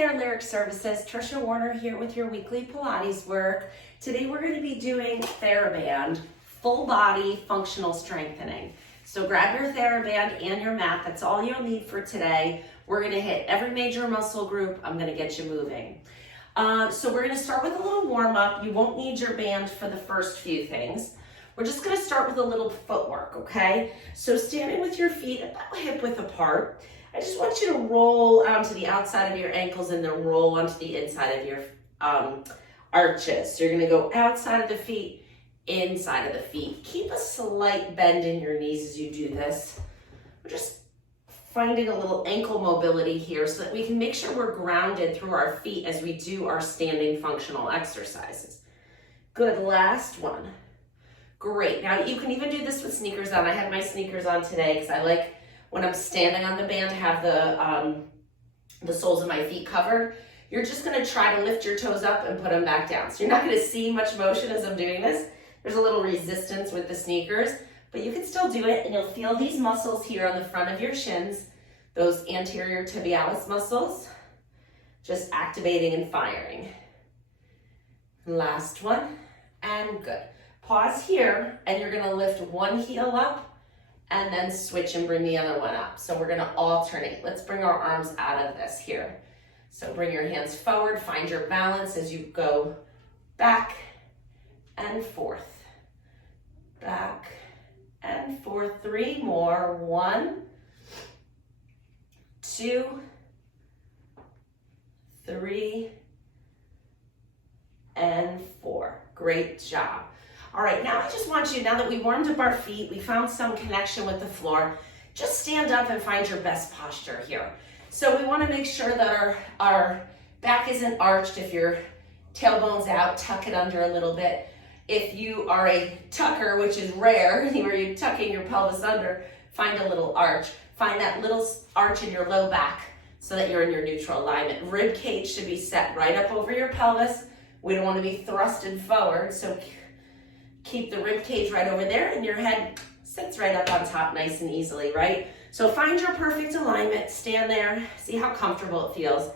there, Lyric Services. Trisha Warner here with your weekly Pilates work. Today we're going to be doing Theraband, full body functional strengthening. So grab your Theraband and your mat. That's all you'll need for today. We're going to hit every major muscle group. I'm going to get you moving. So we're going to start with a little warm up. You won't need your band for the first few things. We're just going to start with a little footwork, okay? So standing with your feet about hip width apart. I just want you to roll onto the outside of your ankles and then roll onto the inside of your arches. So you're gonna go outside of the feet, inside of the feet. Keep a slight bend in your knees as you do this. We're just finding a little ankle mobility here so that we can make sure we're grounded through our feet as we do our standing functional exercises. Good, last one. Great, now you can even do this with sneakers on. I had my sneakers on today because I like when I'm standing on the band to have the soles of my feet covered. You're just gonna try to lift your toes up and put them back down. So you're not gonna see much motion as I'm doing this. There's a little resistance with the sneakers, but you can still do it and you'll feel these muscles here on the front of your shins, those anterior tibialis muscles, just activating and firing. Last one, and good. Pause here and you're gonna lift one heel up and then switch and bring the other one up. So we're gonna alternate. Let's bring our arms out of this here. So bring your hands forward, find your balance as you go back and forth. Back and forth. 3 more. 1, 2, 3, and 4. Great job. All right, now I just want you, now that we warmed up our feet, we found some connection with the floor, just stand up and find your best posture here. So we want to make sure that our back isn't arched. If your tailbone's out, tuck it under a little bit. If you are a tucker, which is rare, where you're tucking your pelvis under, find a little arch. Find that little arch in your low back so that you're in your neutral alignment. Rib cage should be set right up over your pelvis. We don't want to be thrusted forward, so keep the rib cage right over there and your head sits right up on top nice and easily, right? So find your perfect alignment, stand there, see how comfortable it feels.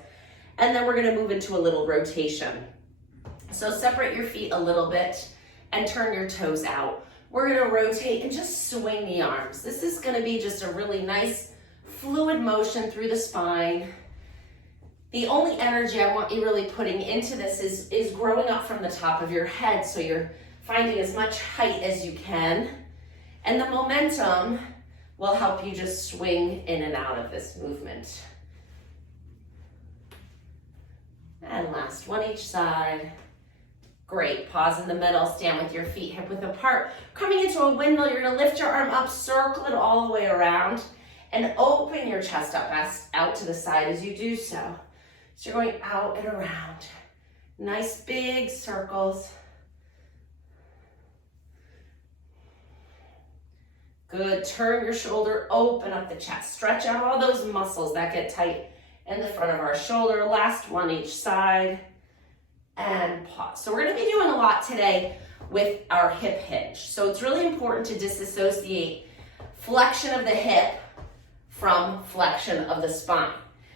And then we're gonna move into a little rotation. So separate your feet a little bit and turn your toes out. We're gonna rotate and just swing the arms. This is gonna be just a really nice fluid motion through the spine. The only energy I want you really putting into this is growing up from the top of your head, so you're finding as much height as you can, and the momentum will help you just swing in and out of this movement. And last one each side. Great, pause in the middle, stand with your feet hip width apart. Coming into a windmill, you're gonna lift your arm up, circle it all the way around, and open your chest up out to the side as you do so. So you're going out and around. Nice big circles. Good, turn your shoulder, open up the chest. Stretch out all those muscles that get tight in the front of our shoulder. Last one each side, and pause. So we're gonna be doing a lot today with our hip hinge. So it's really important to disassociate flexion of the hip from flexion of the spine.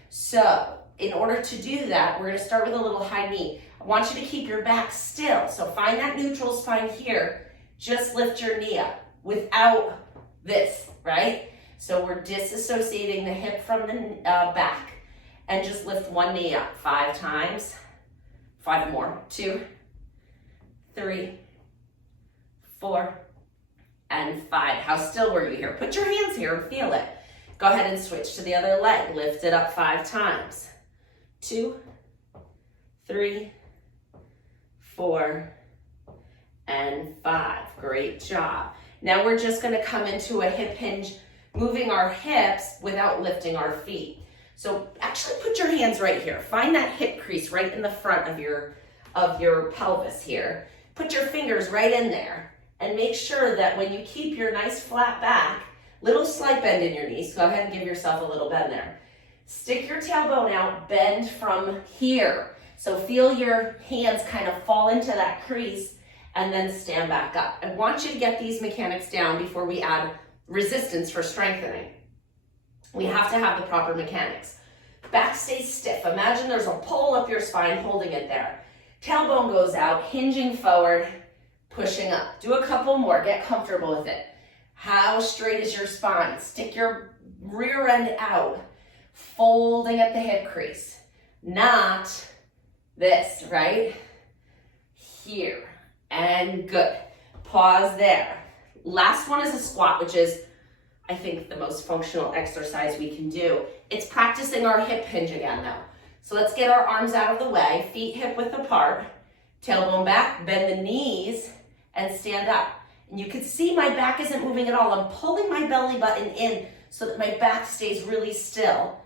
So in order to do that, we're gonna start with a little high knee. I want you to keep your back still. So find that neutral spine here. Just lift your knee up without this, right? So we're disassociating the hip from the back and just lift one knee up 5 times. 5 more. 2, 3, 4, and 5. How still were you here? Put your hands here and feel it. Go ahead and switch to the other leg. Lift it up 5 times. 2, 3, 4, and 5. Great job. Now we're just gonna come into a hip hinge, moving our hips without lifting our feet. So actually put your hands right here. Find that hip crease right in the front of your pelvis here. Put your fingers right in there and make sure that when you keep your nice flat back, little slight bend in your knees. Go ahead and give yourself a little bend there. Stick your tailbone out, bend from here. So feel your hands kind of fall into that crease and then stand back up. I want you to get these mechanics down before we add resistance for strengthening. We have to have the proper mechanics. Back stays stiff. Imagine there's a pole up your spine holding it there. Tailbone goes out, hinging forward, pushing up. Do a couple more, get comfortable with it. How straight is your spine? Stick your rear end out, folding at the hip crease. Not this, right? Here, and good. Pause there. Last one is a squat, which is, I think, the most functional exercise we can do. It's practicing our hip hinge again though. So let's get our arms out of the way, feet hip width apart, tailbone back, bend the knees, and stand up. And you can see my back isn't moving at all. I'm pulling my belly button in so that my back stays really still.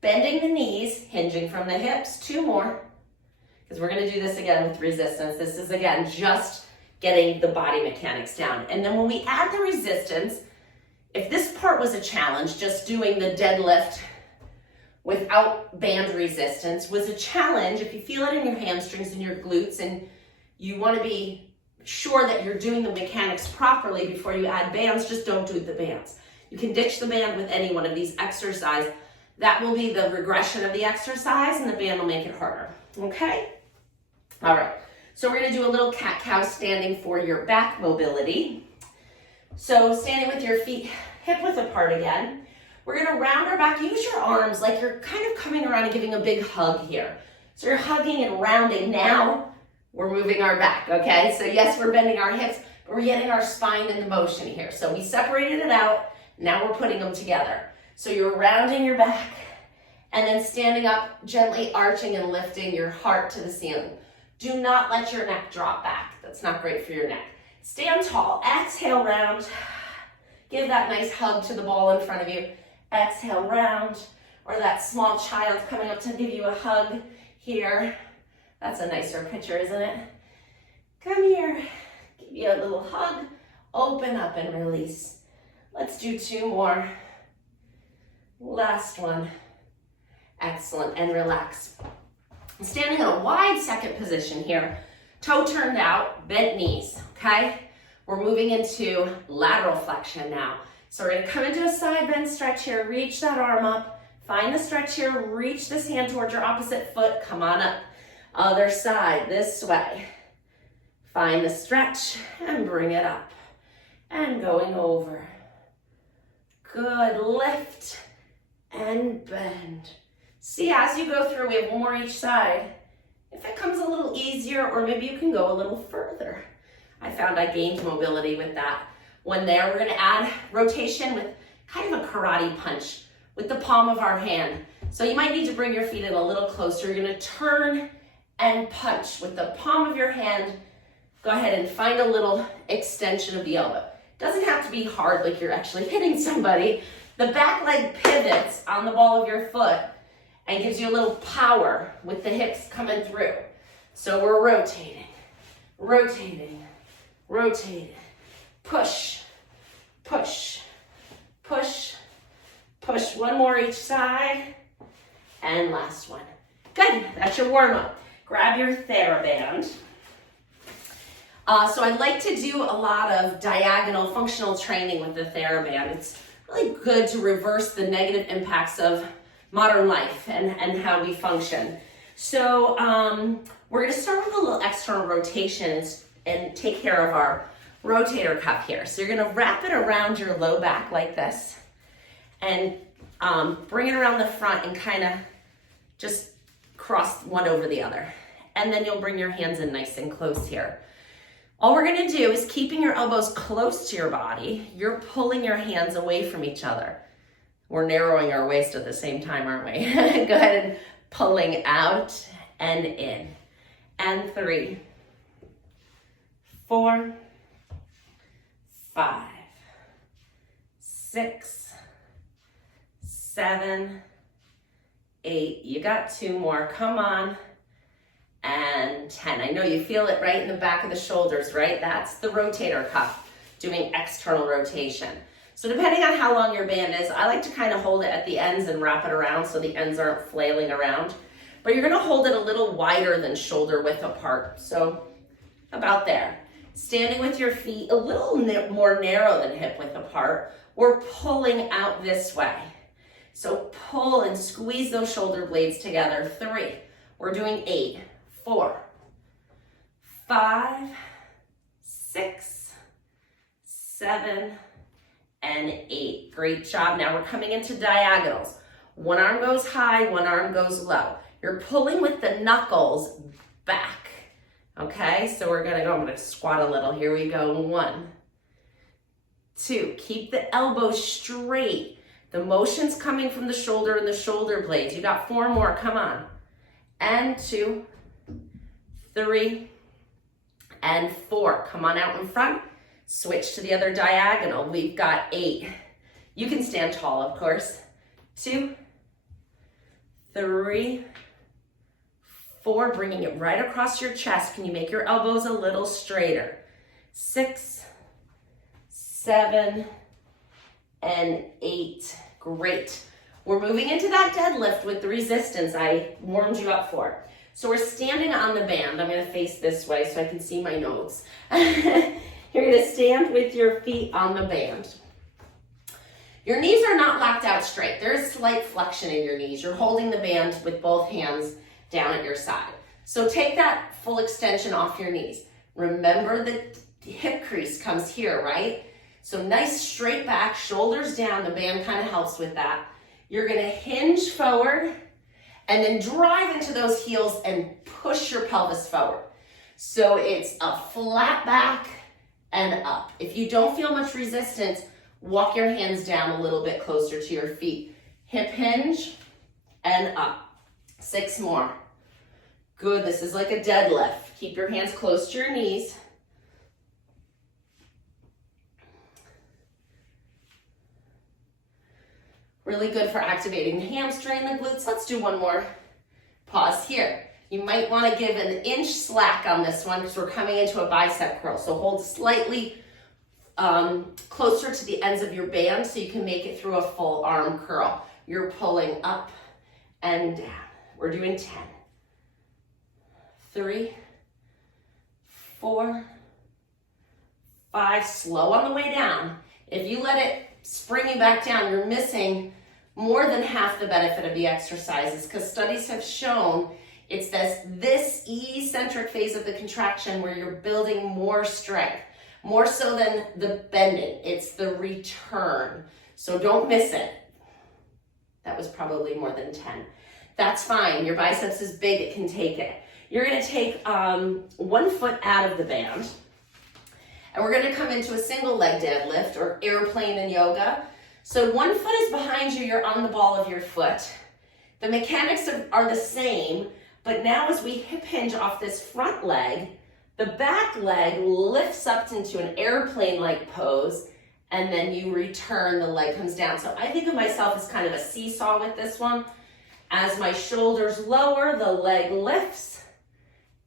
Bending the knees, hinging from the hips. 2 more, because we're gonna do this again with resistance. This is, again, just getting the body mechanics down. And then when we add the resistance, if this part was a challenge, just doing the deadlift without band resistance was a challenge. If you feel it in your hamstrings and your glutes and you want to be sure that you're doing the mechanics properly before you add bands, just don't do the bands. You can ditch the band with any one of these exercises. That will be the regression of the exercise and the band will make it harder, okay? All right, so we're gonna do a little cat-cow standing for your back mobility. So standing with your feet hip width apart again. We're gonna round our back. Use your arms like you're kind of coming around and giving a big hug here. So you're hugging and rounding. Now we're moving our back, okay? So yes, we're bending our hips, but we're getting our spine into motion here. So we separated it out. Now we're putting them together. So you're rounding your back and then standing up, gently arching and lifting your heart to the ceiling. Do not let your neck drop back. That's not great for your neck. Stand tall, exhale, round. Give that nice hug to the ball in front of you. Exhale, round. Or that small child coming up to give you a hug here. That's a nicer picture, isn't it? Come here, give you a little hug. Open up and release. Let's do 2 more. Last one. Excellent, and relax. Standing in a wide second position here. Toe turned out, bent knees, okay? We're moving into lateral flexion now. So we're gonna come into a side bend stretch here, reach that arm up, find the stretch here, reach this hand towards your opposite foot, come on up. Other side, this way. Find the stretch and bring it up. And going over. Good, lift and bend. See, as you go through, we have 1 more each side. If it comes a little easier, or maybe you can go a little further. I found I gained mobility with that one there. We're gonna add rotation with kind of a karate punch with the palm of our hand. So you might need to bring your feet in a little closer. You're gonna turn and punch with the palm of your hand. Go ahead and find a little extension of the elbow. Doesn't have to be hard like you're actually hitting somebody. The back leg pivots on the ball of your foot and gives you a little power with the hips coming through. So we're rotating, rotating, rotating. Push, push, push, push. 1 more each side. And last one. Good, that's your warm up. Grab your Theraband. So I'd like to do a lot of diagonal functional training with the Theraband. It's really good to reverse the negative impacts of modern life and how we function. So we're gonna start with a little external rotations and take care of our rotator cuff here. So you're gonna wrap it around your low back like this and bring it around the front and kind of just cross one over the other. And then you'll bring your hands in nice and close here. All we're gonna do is keeping your elbows close to your body, you're pulling your hands away from each other. We're narrowing our waist at the same time, aren't we? Go ahead and pulling out and in. And 3, 4, 5, 6, 7, 8. You got 2 more, come on. And 10. I know you feel it right in the back of the shoulders, right? That's the rotator cuff doing external rotation. So depending on how long your band is, I like to kind of hold it at the ends and wrap it around so the ends aren't flailing around. But you're gonna hold it a little wider than shoulder width apart. So about there. Standing with your feet a little more narrow than hip width apart. We're pulling out this way. So pull and squeeze those shoulder blades together. 3. We're doing 8. 4, 5, 6, 7, and 8. Great job. Now we're coming into diagonals. One arm goes high, one arm goes low. You're pulling with the knuckles back. Okay, so we're gonna go, I'm gonna squat a little. Here we go. 1, 2. Keep the elbows straight. The motion's coming from the shoulder and the shoulder blades. You got 4 more, come on. And 2, 3, and 4. Come on out in front. Switch to the other diagonal. We've got 8. You can stand tall, of course. 2, 3, 4. Bringing it right across your chest. Can you make your elbows a little straighter? 6, 7, and 8. Great. We're moving into that deadlift with the resistance I warmed you up for. So we're standing on the band. I'm going to face this way so I can see my notes. You're going to stand with your feet on the band. Your knees are not locked out straight. There's slight flexion in your knees. You're holding the band with both hands down at your side. So take that full extension off your knees. Remember that the hip crease comes here, right? So nice straight back, shoulders down. The band kind of helps with that. You're going to hinge forward and then drive into those heels and push your pelvis forward. So it's a flat back and up. If you don't feel much resistance, walk your hands down a little bit closer to your feet. Hip hinge and up. 6 more. Good, this is like a deadlift. Keep your hands close to your knees. Really good for activating the hamstring, the glutes. Let's do one more. Pause here. You might want to give an inch slack on this one because we're coming into a bicep curl. So hold slightly closer to the ends of your band so you can make it through a full arm curl. You're pulling up and down. We're doing 10. 3, 4, 5. Slow on the way down. If you let it spring you back down, you're missing more than half the benefit of the exercises because studies have shown it's this eccentric phase of the contraction where you're building more strength, more so than the bending. It's the return. So don't miss it. That was probably more than 10. That's fine. Your biceps is big. It can take it. You're going to take 1 foot out of the band. And we're going to come into a single leg deadlift or airplane in yoga. So 1 foot is behind you. You're on the ball of your foot. The mechanics are the same, but now as we hip hinge off this front leg, the back leg lifts up into an airplane-like pose, and then you return, the leg comes down. So I think of myself as kind of a seesaw with this one. As my shoulders lower, the leg lifts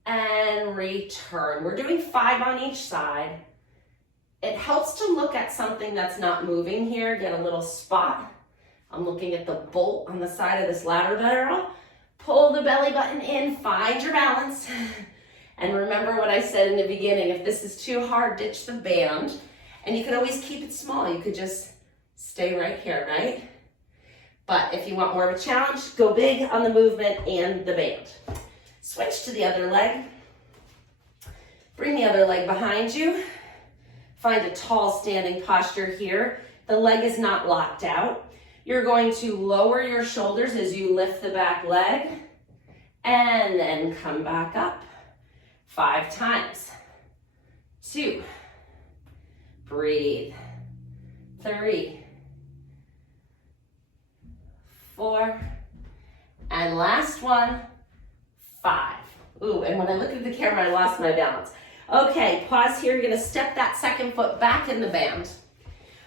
and return. We're doing 5 on each side. It helps to look at something that's not moving here, get a little spot. I'm looking at the bolt on the side of this ladder barrel. Pull the belly button in, find your balance. And remember what I said in the beginning, if this is too hard, ditch the band. And you could always keep it small. You could just stay right here, right? But if you want more of a challenge, go big on the movement and the band. Switch to the other leg. Bring the other leg behind you. Find a tall standing posture here. The leg is not locked out. You're going to lower your shoulders as you lift the back leg and then come back up 5 times. 2, breathe. 3, 4, and last one, 5. Ooh, and when I look at the camera, I lost my balance. Okay, pause here. You're gonna step that second foot back in the band.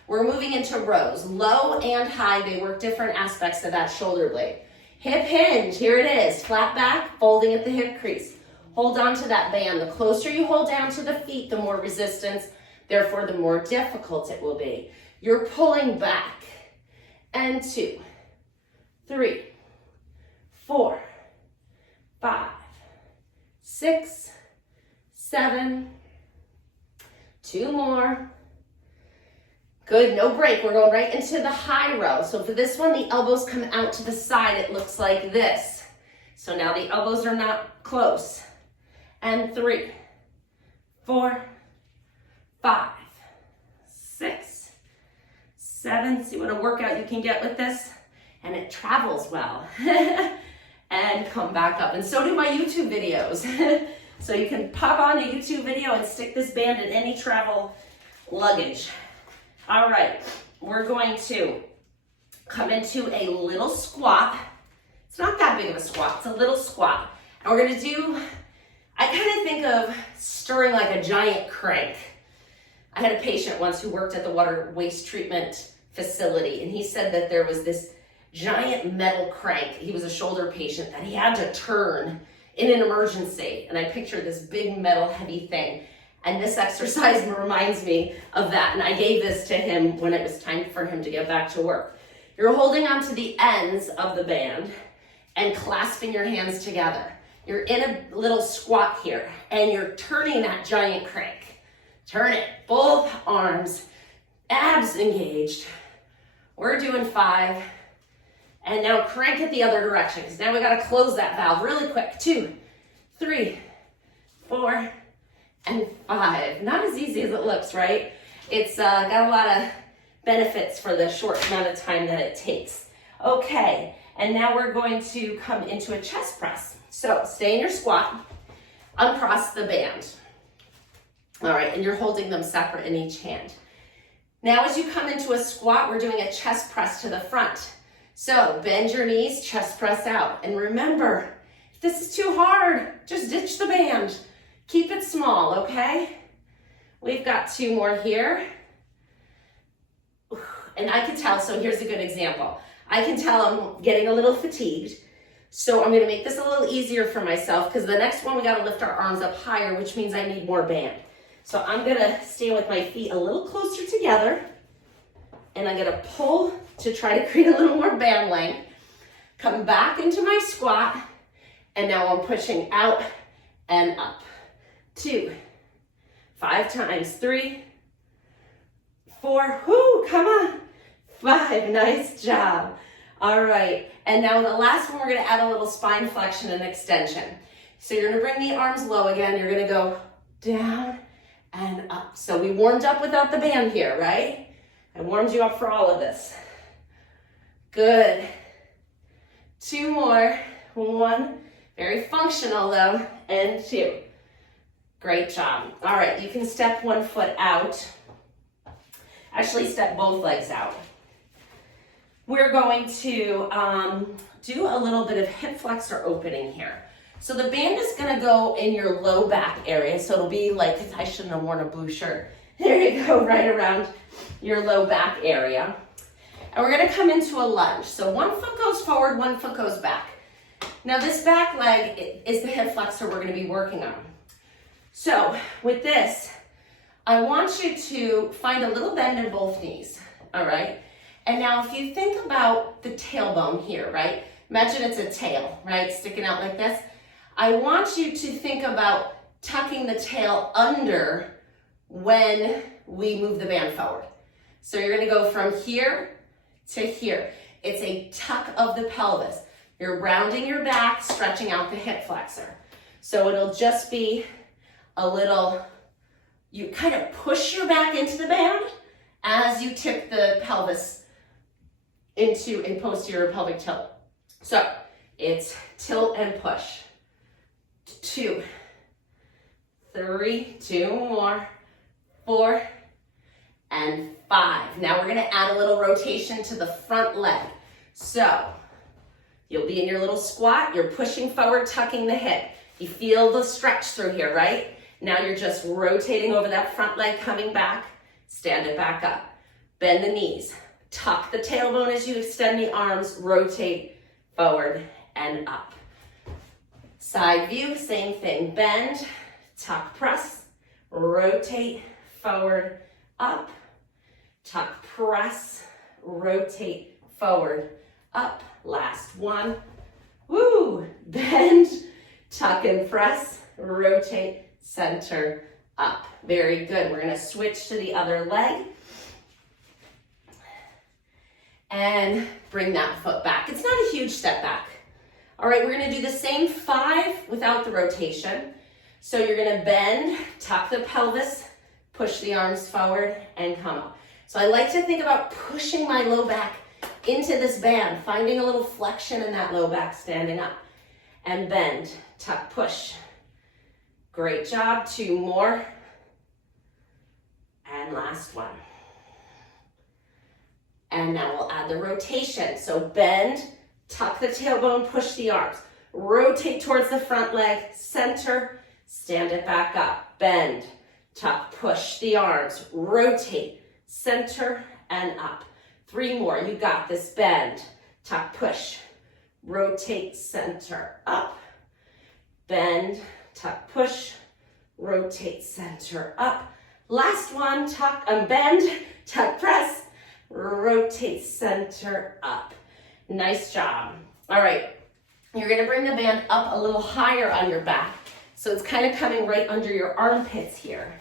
We're moving into rows, low and high. They work different aspects of that shoulder blade. Hip hinge, here it is. Flat back, folding at the hip crease. Hold on to that band. The closer you hold down to the feet, the more resistance, therefore the more difficult it will be. You're pulling back. And 2, 3, 4, 5, 6, 7, 2 more. Good, no break. We're going right into the high row. So for this one, the elbows come out to the side. It looks like this. So now the elbows are not close. And 3, 4, 5, 6, 7. See what a workout you can get with this? And it travels well. And come back up. And so do my YouTube videos. So you can pop on a YouTube video and stick this band in any travel luggage. All right, we're going to come into a little squat. It's not that big of a squat, it's a little squat. And we're gonna do, I kind of think of stirring like a giant crank. I had a patient once who worked at the water waste treatment facility, and he said that there was this giant metal crank. He was a shoulder patient that he had to turn in an emergency. And I pictured this big metal heavy thing. And this exercise reminds me of that. And I gave this to him when it was time for him to get back to work. You're holding onto the ends of the band and clasping your hands together. You're in a little squat here and you're turning that giant crank. Turn it, both arms, abs engaged. We're doing 5. And now crank it the other direction, because now we got to close that valve really quick. 2, 3, 4, and 5. Not as easy as it looks, right? It's got a lot of benefits for the short amount of time that it takes. Okay, and now we're going to come into a chest press. So stay in your squat, uncross the band. All right, and you're holding them separate in each hand. Now as you come into a squat, we're doing a chest press to the front. So bend your knees, chest press out. And remember, if this is too hard, just ditch the band. Keep it small, okay? We've got 2 more here. And I can tell, so here's a good example. I can tell I'm getting a little fatigued. So I'm gonna make this a little easier for myself, because the next one we gotta lift our arms up higher, which means I need more band. So I'm gonna stand with my feet a little closer together, and I'm gonna pull to try to create a little more band length. Come back into my squat, and now I'm pushing out and up. 2, 5 times, 3, 4, whoo, come on, 5, nice job. All right, and now the last one, we're gonna add a little spine flexion and extension. So you're gonna bring the arms low again, you're gonna go down and up. So we warmed up without the band here, right? I warmed you up for all of this. Good. 2 more. 1. Very functional though. And 2. Great job. All right, you can step 1 foot out. Actually, step both legs out. We're going to do a little bit of hip flexor opening here. So the band is gonna go in your low back area. So it'll be like, I shouldn't have worn a blue shirt. There you go, right around your low back area. And we're gonna come into a lunge. So 1 foot goes forward, 1 foot goes back. Now this back leg is the hip flexor we're gonna be working on. So with this, I want you to find a little bend in both knees, all right? And now if you think about the tailbone here, right? Imagine it's a tail, right? Sticking out like this. I want you to think about tucking the tail under when we move the band forward. So you're gonna go from here to here. It's a tuck of the pelvis. You're rounding your back, stretching out the hip flexor. So it'll just be a little, you kind of push your back into the band as you tip the pelvis into a posterior pelvic tilt. So it's tilt and push. 2, 3, 2 more, 4, and 5. Now we're gonna add a little rotation to the front leg. So you'll be in your little squat, you're pushing forward, tucking the hip. You feel the stretch through here, right? Now you're just rotating over that front leg, coming back, stand it back up. Bend the knees, tuck the tailbone as you extend the arms, rotate forward and up. Side view, same thing, bend, tuck press, rotate forward, up, tuck press, rotate forward, up. Last one. Woo! Bend, tuck and press, rotate, center, up. Very good. We're going to switch to the other leg. and bring that foot back. It's not a huge step back. All right, we're gonna do the same 5 without the rotation. So you're gonna bend, tuck the pelvis, push the arms forward, and come up. So I like to think about pushing my low back into this band, finding a little flexion in that low back, standing up. And bend, tuck, push. Great job, 2 more. And last one. And now we'll add the rotation. So bend, tuck the tailbone, push the arms. Rotate towards the front leg, center, stand it back up. Bend, tuck, push the arms, rotate, center, and up. 3 more, you got this. Bend, tuck, push, rotate, center, up. Bend, tuck, push, rotate, center, up. Last one, tuck and bend, tuck, press, rotate, center, up. Nice job. All right, you're gonna bring the band up a little higher on your back. So it's kind of coming right under your armpits here.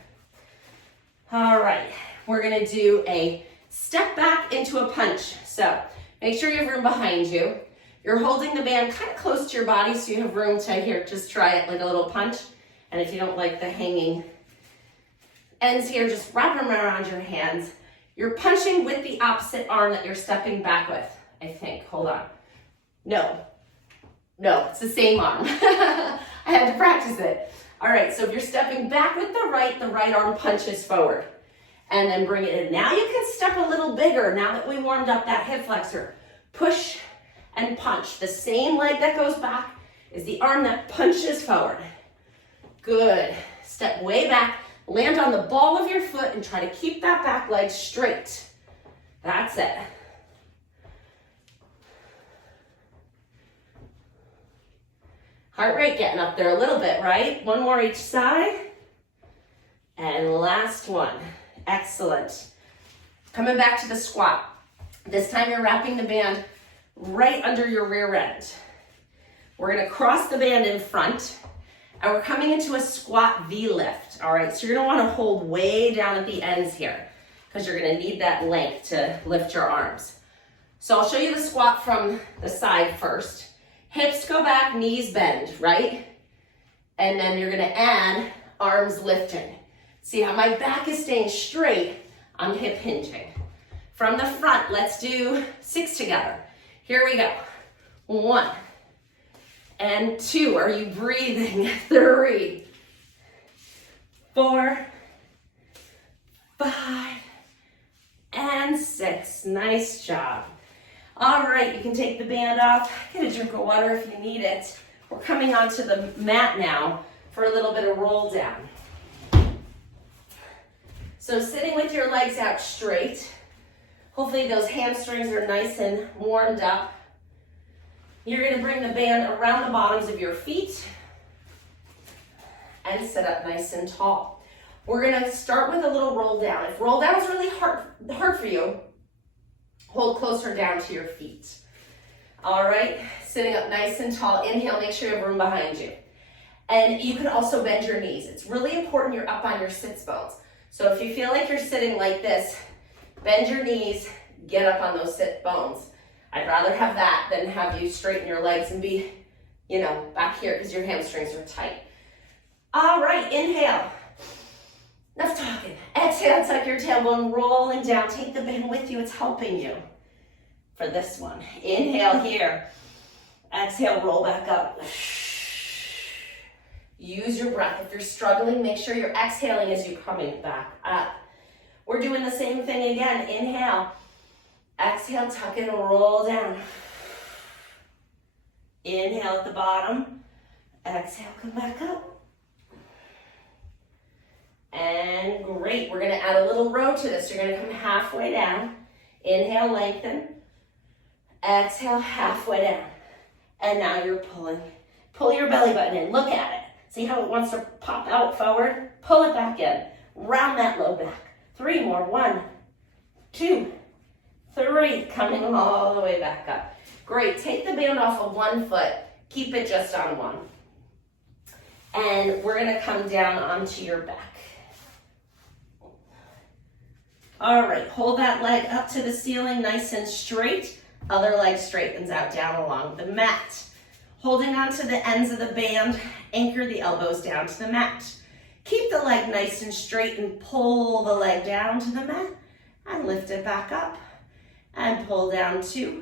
All right, we're gonna do a step back into a punch. So make sure you have room behind you. You're holding the band kind of close to your body so you have room to here, just try it like a little punch. And if you don't like the hanging ends here, just wrap them around your hands. You're punching with the opposite arm that you're stepping back with, I think. Hold on. No, it's the same arm. I had to practice it. All right, so if you're stepping back with the right arm punches forward. And then bring it in. Now you can step a little bigger now that we warmed up that hip flexor. Push and punch. The same leg that goes back is the arm that punches forward. Good. Step way back. Land on the ball of your foot and try to keep that back leg straight. That's it. Heart rate getting up there a little bit, right? 1 more each side. And last one. Excellent. Coming back to the squat. This time you're wrapping the band right under your rear end. We're gonna cross the band in front and we're coming into a squat V lift. All right, so you're gonna wanna hold way down at the ends here because you're gonna need that length to lift your arms. So I'll show you the squat from the side first. Hips go back, knees bend, right? And then you're gonna add arms lifting. See how my back is staying straight, I'm hip hinging. From the front, let's do 6 together. Here we go. 1 and 2. Are you breathing? 3, 4, 5, and 6. Nice job. All right, you can take the band off. Get a drink of water if you need it. We're coming onto the mat now for a little bit of roll down. So sitting with your legs out straight. Hopefully those hamstrings are nice and warmed up. You're gonna bring the band around the bottoms of your feet and sit up nice and tall. We're gonna start with a little roll down. If roll down is really hard for you, hold closer down to your feet. All right, sitting up nice and tall. Inhale, make sure you have room behind you. And you can also bend your knees. It's really important you're up on your sits bones. So if you feel like you're sitting like this, bend your knees, get up on those sit bones. I'd rather have that than have you straighten your legs and be, back here because your hamstrings are tight. All right, inhale. Enough talking. Exhale, tuck your tailbone, rolling down. Take the band with you, it's helping you for this one. Inhale here. Exhale, roll back up. Use your breath. If you're struggling, make sure you're exhaling as you're coming back up. We're doing the same thing again. Inhale. Exhale, tuck and roll down. Inhale at the bottom. Exhale, come back up. And great. We're going to add a little row to this. You're going to come halfway down. Inhale, lengthen. Exhale, halfway down. And now you're pulling. Pull your belly button in. Look at it. See how it wants to pop out forward? Pull it back in. Round that low back. 3 more. 1, 2, 3. Coming all the way back up. Great. Take the band off of one foot. Keep it just on one. And we're going to come down onto your back. All right, hold that leg up to the ceiling nice and straight. Other leg straightens out down along the mat. Holding on to the ends of the band, anchor the elbows down to the mat. Keep the leg nice and straight and pull the leg down to the mat and lift it back up and pull down 2,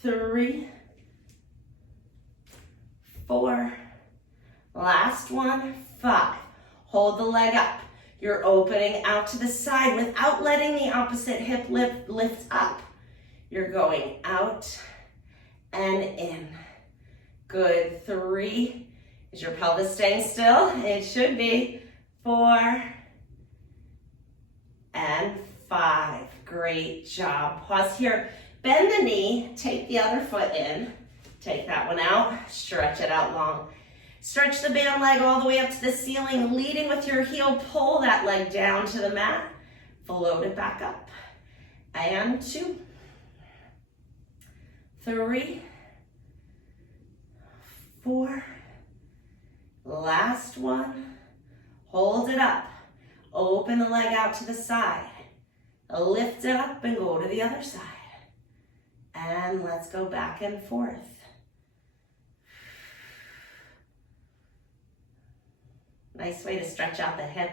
3, 4, last one, 5. Hold the leg up. You're opening out to the side without letting the opposite hip lift up. You're going out and in. Good. 3. Is your pelvis staying still? It should be. 4 and 5. Great job. Pause here. Bend the knee. Take the other foot in. Take that one out. Stretch it out long. Stretch the band leg all the way up to the ceiling, leading with your heel. Pull that leg down to the mat. Float it back up. And 2, 3, 4. Last one. Hold it up. Open the leg out to the side. Lift it up and go to the other side. And let's go back and forth. Nice way to stretch out the hip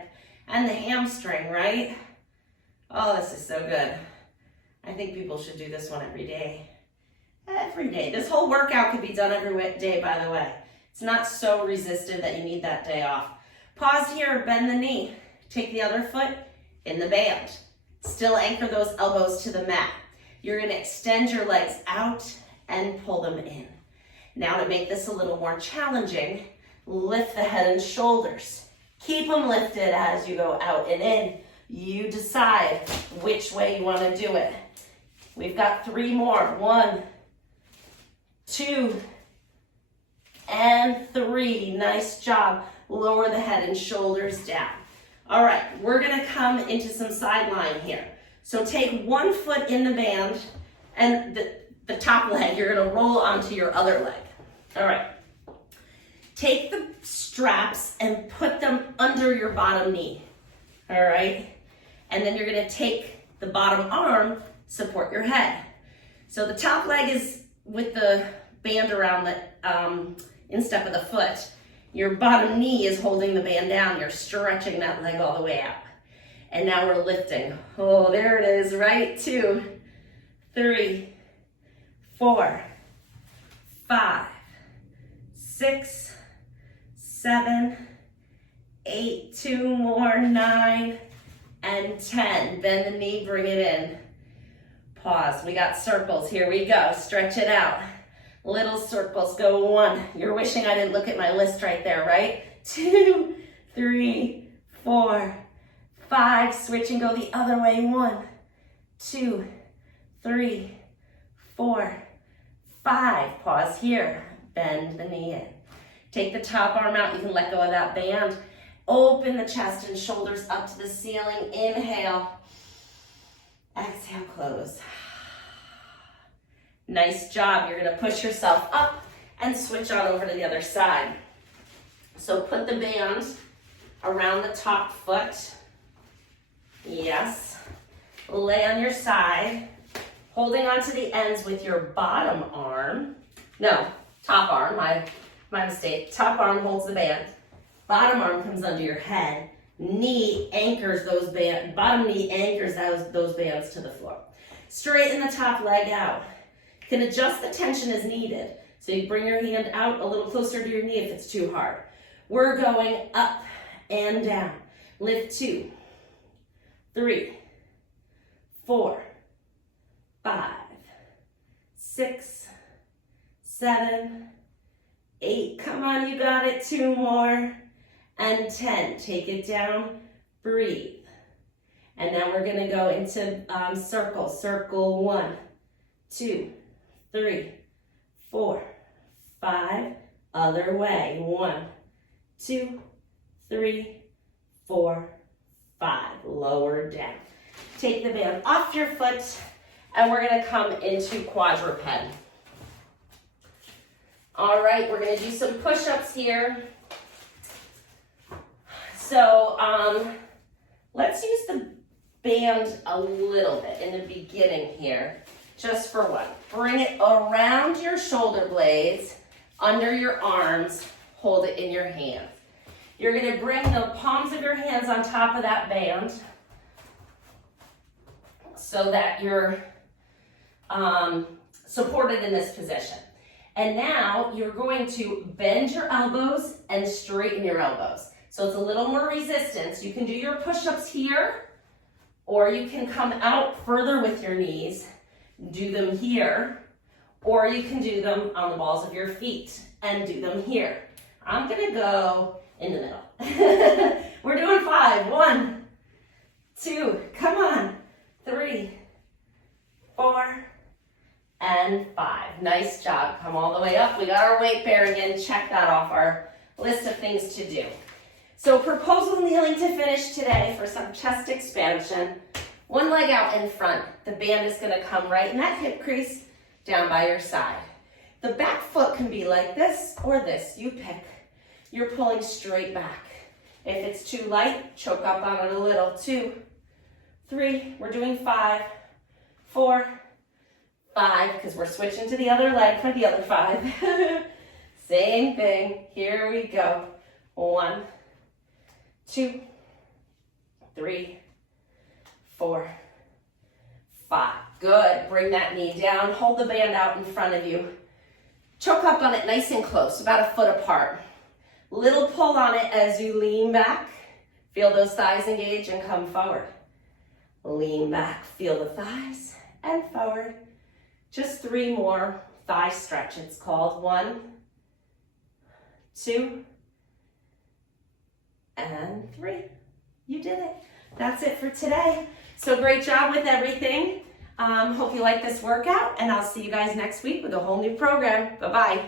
and the hamstring, right? Oh, this is so good. I think people should do this one every day. Every day. This whole workout could be done every day, by the way. It's not so resistive that you need that day off. Pause here, bend the knee. Take the other foot in the band. Still anchor those elbows to the mat. You're gonna extend your legs out and pull them in. Now to make this a little more challenging, lift the head and shoulders. Keep them lifted as you go out and in. You decide which way you wanna do it. We've got 3 more. 1, 2, and 3. Nice job. Lower the head and shoulders down. All right, we're gonna come into some sideline here. So take one foot in the band and the top leg, you're gonna roll onto your other leg. All right. Take the straps and put them under your bottom knee. All right. And then you're gonna take the bottom arm, support your head. So the top leg is with the band around the instep of the foot. Your bottom knee is holding the band down. You're stretching that leg all the way out. And now we're lifting. Oh, there it is, right? 2, 3, 4, 5, 6, 7, 8, 2 more, 9, and 10. Bend the knee, bring it in. Pause, we got circles, here we go. Stretch it out. Little circles, go 1. You're wishing I didn't look at my list right there, right? 2, 3, 4, 5. Switch and go the other way. 1, 2, 3, 4, 5. Pause here. Bend the knee in. Take the top arm out. You can let go of that band. Open the chest and shoulders up to the ceiling. Inhale. Exhale, close. Nice job. You're going to push yourself up and switch on over to the other side. So put the band around the top foot. Yes. Lay on your side, holding onto the ends with your bottom arm. No, top arm, my mistake. Top arm holds the band. Bottom arm comes under your head. Knee anchors those bands, bottom knee anchors those bands to the floor. Straighten the top leg out. You can adjust the tension as needed. So you bring your hand out a little closer to your knee if it's too hard. We're going up and down. Lift 2, 3, 4, 5, 6, 7, 8. Come on, you got it. 2 more. And 10. Take it down. Breathe. And now we're going to go into circle. Circle 1, 2, 3, 4, 5. Other way. 1, 2, 3, 4, 5. Lower down. Take the band off your foot, and we're going to come into quadruped. All right, we're going to do some push-ups here. So let's use the band a little bit in the beginning here, just for one. Bring it around your shoulder blades, under your arms, hold it in your hands. You're gonna bring the palms of your hands on top of that band so that you're supported in this position. And now you're going to bend your elbows and straighten your elbows. So it's a little more resistance. You can do your push-ups here, or you can come out further with your knees, do them here, or you can do them on the balls of your feet and do them here. I'm gonna go in the middle. We're doing 5. 1, 2, come on. 3, 4, and 5. Nice job. Come all the way up. We got our weight bearing in. Check that off our list of things to do. So proposal kneeling to finish today for some chest expansion. One leg out in front. The band is going to come right in that hip crease down by your side. The back foot can be like this or this. You pick. You're pulling straight back. If it's too light, choke up on it a little. 2, 3. We're doing 5, 4, 5, because we're switching to the other leg for the other 5. Same thing. Here we go. 1, 2, 3, 4, 5. Good. Bring that knee down. Hold the band out in front of you. Choke up on it nice and close, about a foot apart. Little pull on it as you lean back. Feel those thighs engage and come forward. Lean back. Feel the thighs and forward. Just 3 more thigh stretch, it's called. 1, 2, and 3. You did it. That's it for today. So great job with everything. Hope you like this workout, and I'll see you guys next week with a whole new program. Bye-bye.